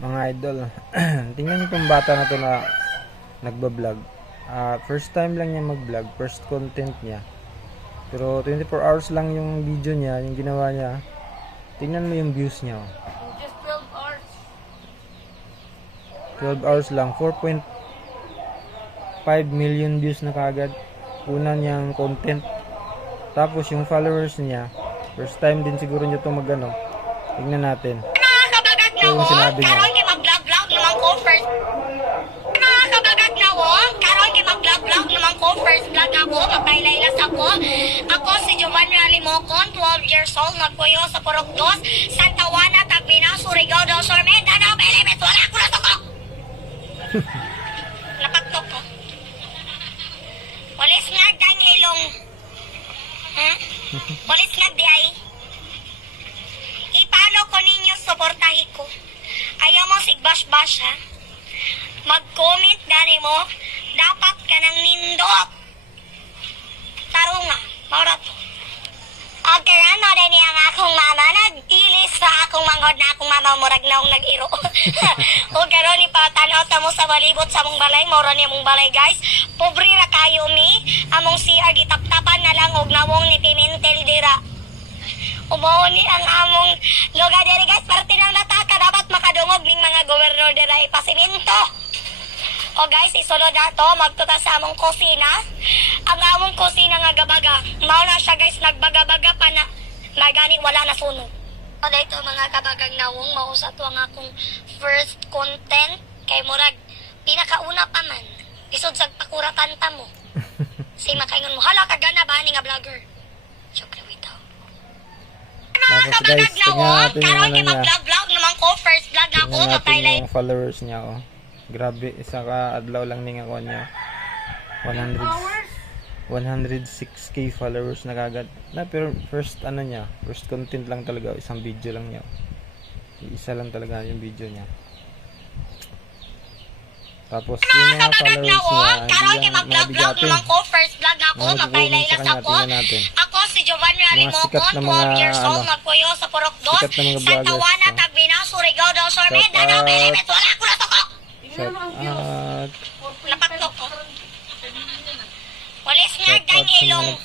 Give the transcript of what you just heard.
Mga idol, tingnan niyo itong bata na to na nagbablog. First time lang niya mag-vlog, first content niya. Pero 24 hours lang yung video niya, yung ginawa niya. Tingnan mo yung views niya. Just 12 hours. 12 hours lang, 4.5 million views na kagad. Una niyang content. Tapos yung followers niya, first time din siguro niya ito mag-ano. Tingnan natin. Ito yung sinabi niya. Karon kay mag-vlog-vlog naman ko first. Mga kabagag na wo, karon kay mag-vlog-vlog naman ko first vlog ako, magpailaylas ako. Ako si Giovanni Alimocon, 12 years old, nagpuyo sa Purok 2, Santa Juana, Tagbina, Surigao del Sur, Mindanao, Pilipinas, wala ko na to. Napagtok ko. Walis nga dang ilong. Walis nga di ay. Ipalo ko ninyo, suportahi ko. Ayaw mo sigbash-bash ha. Mag-comment gani mo, dapat ka nang nindot. Taro nga, maura to. Okay na, no, din ang akong mama, nag-ilis sa akong manghod na akong mama, murag na akong nag-iro. O karon ipatanaw ta mo sa balibot sa mong balay, maura ni mong balay guys. Pobre ra kayo mi, among CR gitap-tapan na lang og nawong ni Pimentel dira. Umaw ni ang among lugar diri guys, parte ng lataka dapat makadungog ning mga gobernador dira ipasiminto. O guys, isulod na to, magtuta sa among kusina. Ang among kusina nga gabaga. Mao na siya guys, nagbaga-baga pa na magani wala na sunog. O dito mga kabagang nawong, mausa to ang akong first content kay murag pinakauna pa man. Isod sa pakuratan ta mo. Si makaingon mo, hala kagana ba ni nga vlogger? Joke lang ito. Mga Tapos guys, kabagag tingnan nawong, natin yung karon ano kay niya. mag-vlog-vlog naman ko, first vlog ako, Tingnan natin magpailay. yung followers niya. Oh. Grabe, isa ka adlaw lang ning ako niya. 106k followers na kagad. Na pero first ano niya, first content lang talaga, isang video lang niya. Isa lang talaga yung video niya. Tapos yung mga followers niya, karon hindi kay lang mag-vlog-vlog nabigatin. naman ko, first vlog ako, Mga magpailaylas sa kanya, ako. tingnan natin. Ako si Giovanni Mga Alimocon, sikat na mga, 12 years old, ano, nagpuyo sa Purok 2, sikat na mga Santa vloggers, Juana, no? Tagbina, Surigao del Sur, Shout Mindanao, out. Pilipinas, wala ko na to ko. Shout out. Napatok ko. Walis nga Shout out dang sa ilong. mga